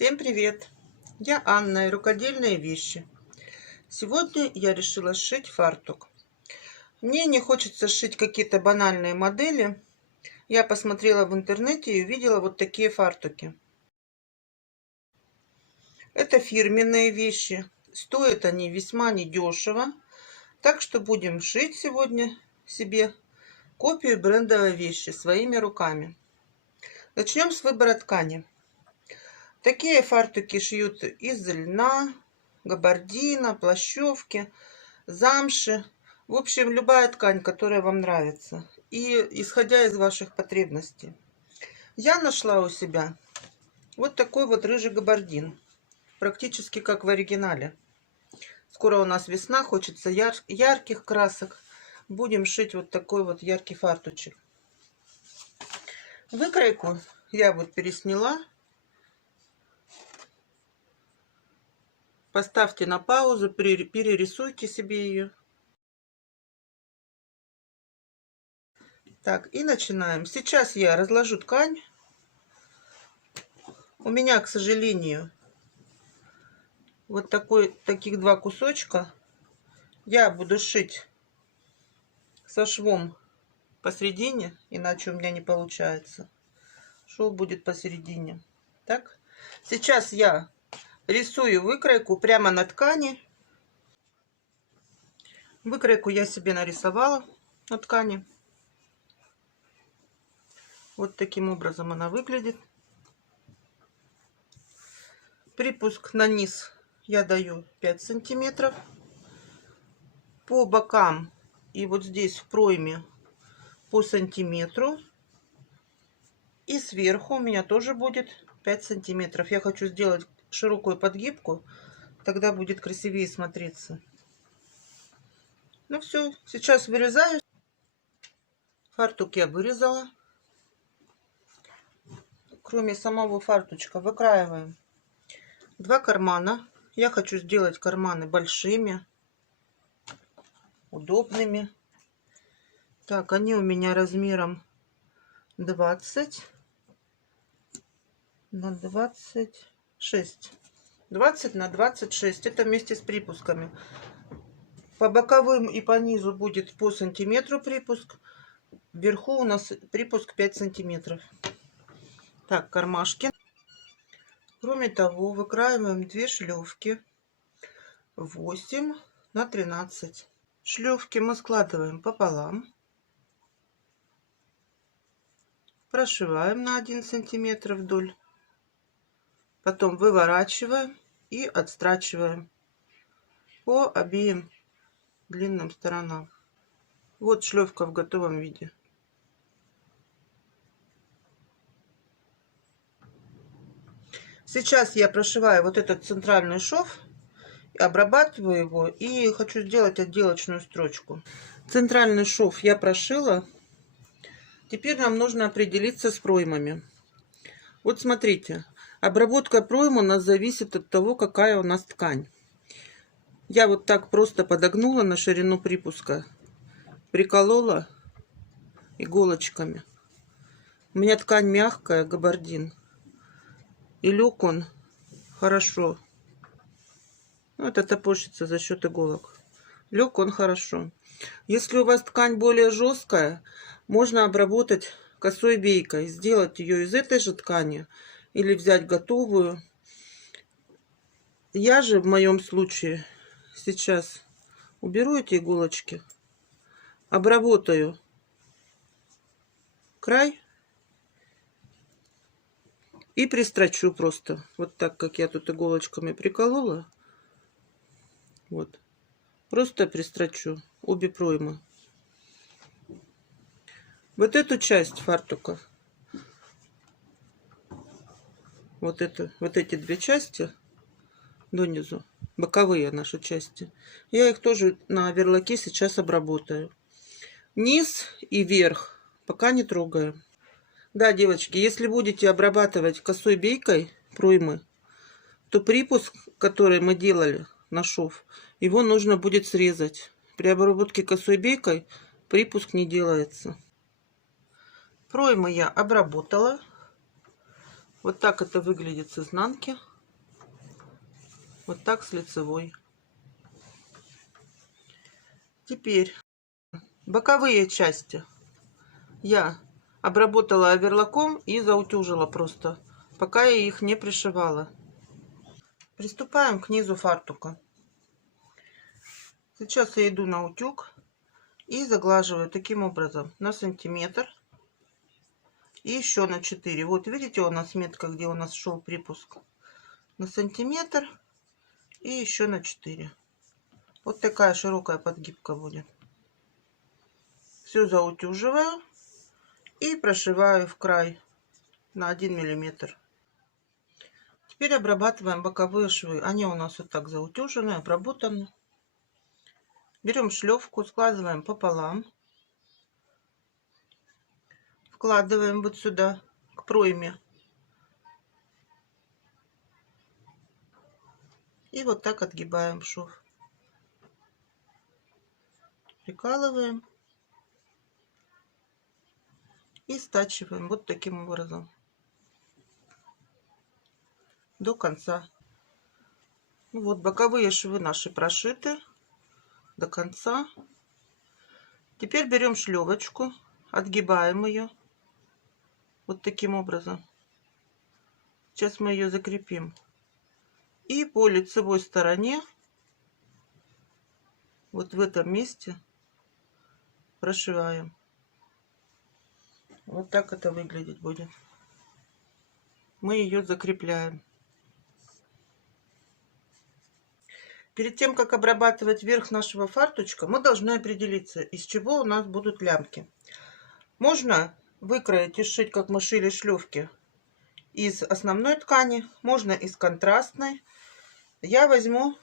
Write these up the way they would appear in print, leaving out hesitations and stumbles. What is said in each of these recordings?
Всем привет! Я Анна и рукодельные вещи. Сегодня я решила сшить фартук. Мне не хочется сшить какие-то банальные модели. Я посмотрела в интернете и увидела вот такие фартуки. Это фирменные вещи. Стоят они весьма недешево. Так что будем шить сегодня себе копию брендовой вещи своими руками. Начнем с выбора ткани. Такие фартуки шьют из льна, габардина, плащевки, замши. В общем, любая ткань, которая вам нравится. И исходя из ваших потребностей. Я нашла у себя вот такой вот рыжий габардин. Практически как в оригинале. Скоро у нас весна, хочется ярких красок. Будем шить вот такой вот яркий фартучек. Выкройку я вот пересняла. Поставьте на паузу, перерисуйте себе ее. Так, и начинаем. Сейчас я разложу ткань. У меня, к сожалению, вот таких два кусочка. Я буду шить со швом посередине, иначе у меня не получается. Шов будет посередине. Так, сейчас я рисую выкройку прямо на ткани. Выкройку я себе нарисовала на ткани. Вот таким образом она выглядит. Припуск на низ я даю 5 сантиметров. По бокам и вот здесь в пройме по сантиметру. И сверху у меня тоже будет 5 сантиметров. Я хочу сделать широкую подгибку. Тогда будет красивее смотреться. Ну все, сейчас вырезаю. Фартук я вырезала. Кроме самого фартучка выкраиваем два кармана. Я хочу сделать карманы большими, удобными. Так, они у меня размером 20 на 26. 20 на 26. Это вместе с припусками. По боковым и по низу будет по сантиметру припуск. Вверху у нас припуск 5 сантиметров. Так, кармашки. Кроме того, выкраиваем 2 шлевки 8 на 13. Шлевки мы складываем пополам. Прошиваем на 1 сантиметр вдоль. Потом выворачиваем и отстрачиваем по обеим длинным сторонам. Вот шлевка в готовом виде. Сейчас я прошиваю вот этот центральный шов, обрабатываю его и хочу сделать отделочную строчку. Центральный шов я прошила. Теперь нам нужно определиться с проймами. Вот смотрите, обработка пройм у нас зависит от того, какая у нас ткань. Я вот так просто подогнула на ширину припуска, приколола иголочками. У меня ткань мягкая, габардин. И лег он хорошо. Ну, это топорщится за счет иголок. Лег он хорошо. Если у вас ткань более жесткая, можно обработать косой бейкой. Сделать ее из этой же ткани. Или взять готовую. Я же в моем случае сейчас уберу эти иголочки. Обработаю край. И пристрочу просто. Вот так, как я тут иголочками приколола. Вот. Просто пристрочу обе проймы. Вот эту часть фартука. Вот эти две части донизу. Боковые наши части. Я их тоже на верлаке сейчас обработаю. Низ и верх пока не трогаем. Да, девочки, если будете обрабатывать косой бейкой проймы, то припуск, который мы делали на шов, его нужно будет срезать. При обработке косой бейкой припуск не делается. Проймы я обработала. Вот так это выглядит с изнанки. Вот так с лицевой. Теперь боковые части я обработала оверлоком и заутюжила просто, пока я их не пришивала. Приступаем к низу фартука. Сейчас я иду на утюг и заглаживаю таким образом на сантиметр и еще на 4. Вот видите, у нас метка, где у нас шел припуск, на сантиметр и еще на 4. Вот такая широкая подгибка будет. Все заутюживаю и прошиваю в край на 1 миллиметр. Теперь обрабатываем боковые швы. Они у нас вот так заутюжены, обработаны. Берем шлевку, складываем пополам. Вкладываем вот сюда, к пройме. И вот так отгибаем шов. Прикалываем. И стачиваем вот таким образом. До конца. Вот боковые швы наши прошиты до конца. Теперь берем шлевочку, отгибаем ее вот таким образом. Сейчас мы ее закрепим. И по лицевой стороне, вот в этом месте, прошиваем. Вот так это выглядеть будет. Мы ее закрепляем. Перед тем, как обрабатывать верх нашего фартучка, мы должны определиться, из чего у нас будут лямки. Можно выкроить и сшить, как мы шили шлевки, из основной ткани, можно из контрастной. Я возьму,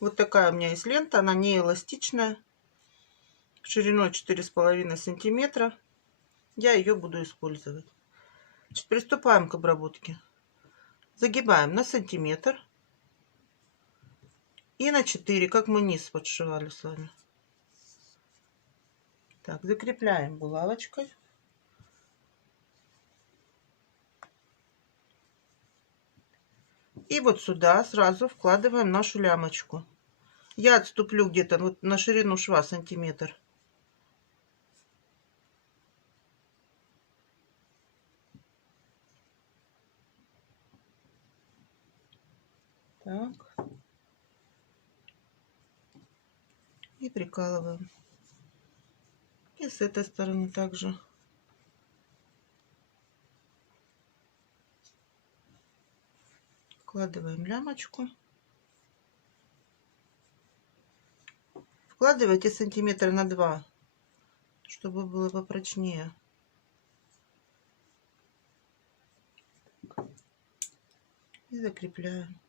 вот такая у меня есть лента, она не эластичная, шириной 4,5 сантиметра. Я ее буду использовать. Значит, приступаем к обработке. Загибаем на сантиметр и на 4, как мы низ подшивали с вами. Так, закрепляем булавочкой. И вот сюда сразу вкладываем нашу лямочку. Я отступлю где-то вот на ширину шва сантиметр. Так. И прикалываем. И с этой стороны также. Вкладываем лямочку. Вкладывайте сантиметра на 2, чтобы было попрочнее. И закрепляем.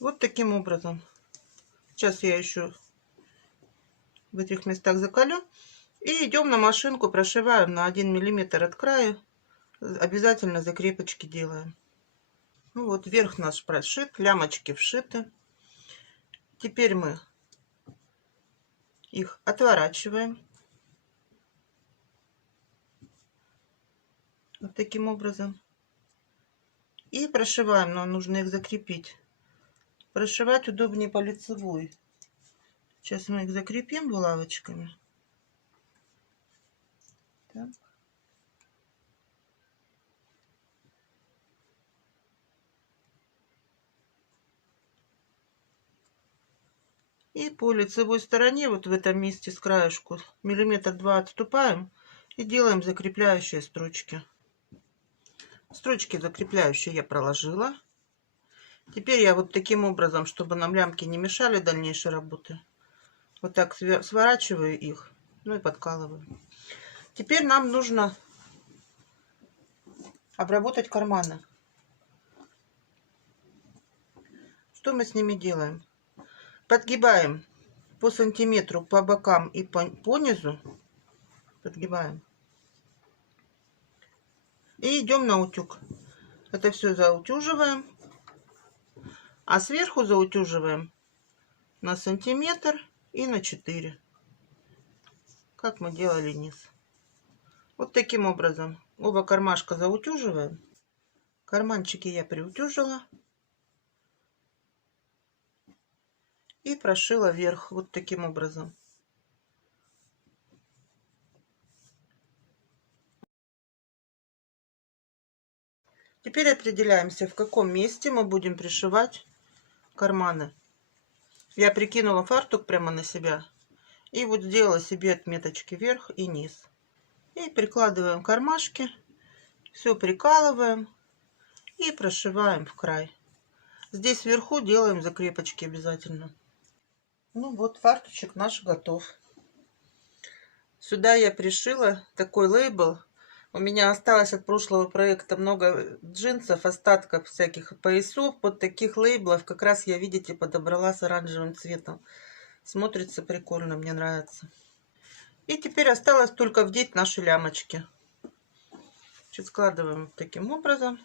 Вот таким образом. Сейчас я еще в этих местах закалю. И идем на машинку, прошиваем на 1 миллиметр от края. Обязательно закрепочки делаем. Ну вот, верх наш прошит, лямочки вшиты. Теперь мы их отворачиваем. Вот таким образом. И прошиваем, нам нужно их закрепить. Прошивать удобнее по лицевой. Сейчас мы их закрепим булавочками. Так. И по лицевой стороне, вот в этом месте с краешку, 1-2 мм отступаем и делаем закрепляющие строчки. Строчки закрепляющие я проложила. Теперь я вот таким образом, чтобы нам лямки не мешали дальнейшей работы, вот так сворачиваю их, ну и подкалываю. Теперь нам нужно обработать карманы. Что мы с ними делаем? Подгибаем по сантиметру по бокам и по низу. Подгибаем. И идем на утюг. Это все заутюживаем. А сверху заутюживаем на сантиметр и на 4, как мы делали низ. Вот таким образом оба кармашка заутюживаем. Карманчики я приутюжила и прошила вверх вот таким образом. Теперь определяемся, в каком месте мы будем пришивать карманы. Я прикинула фартук прямо на себя и вот сделала себе отметочки вверх и низ. И прикладываем кармашки, все прикалываем и прошиваем в край. Здесь вверху делаем закрепочки обязательно. Ну вот, фартучек наш готов. Сюда я пришила такой лейбл. У меня осталось от прошлого проекта много джинсов, остатков всяких поясов. Вот таких лейблов как раз я, видите, подобрала с оранжевым цветом. Смотрится прикольно, мне нравится. И теперь осталось только вдеть наши лямочки. Сейчас складываем таким образом.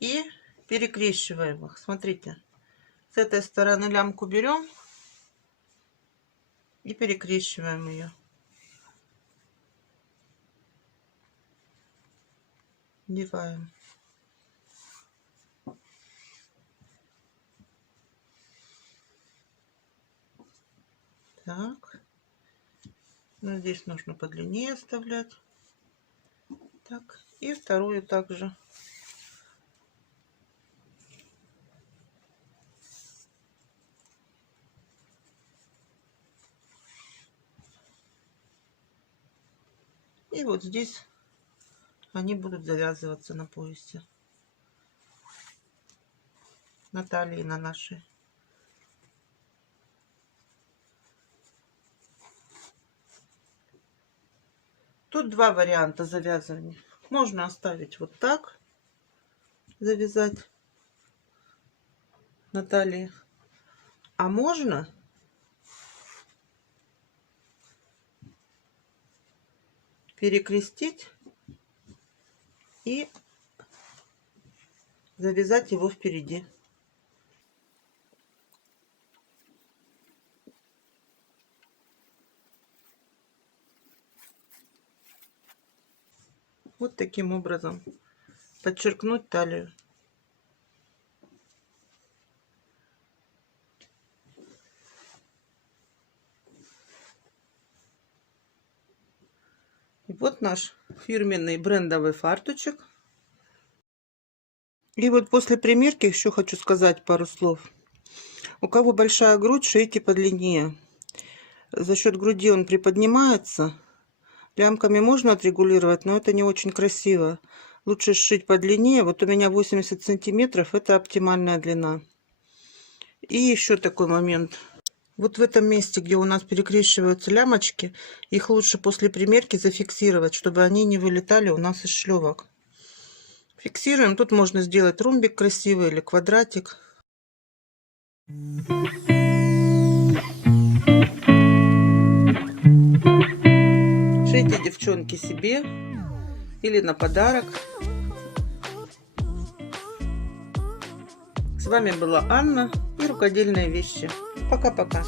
И перекрещиваем их. Смотрите, с этой стороны лямку берем и перекрещиваем ее. Вдеваем. Так. Ну, здесь нужно подлиннее оставлять. Так. И вторую также. И вот здесь они будут завязываться на поясе, на талии на нашей. Тут два варианта завязывания. Можно оставить вот так, завязать на талии, а можно перекрестить и завязать его впереди. Вот таким образом подчеркнуть талию. И вот наш фирменный брендовый фартучек. И вот после примерки еще хочу сказать пару слов. У кого большая грудь, шейте подлиннее. За счет груди он приподнимается. Лямками можно отрегулировать, но это не очень красиво. Лучше сшить подлиннее. Вот у меня 80 сантиметров, это оптимальная длина. И еще такой момент. Вот в этом месте, где у нас перекрещиваются лямочки, их лучше после примерки зафиксировать, чтобы они не вылетали у нас из шлевок. Фиксируем. Тут можно сделать ромбик красивый или квадратик. Шейте, девчонки, себе или на подарок. С вами была Анна и рукодельные вещи. Пока-пока.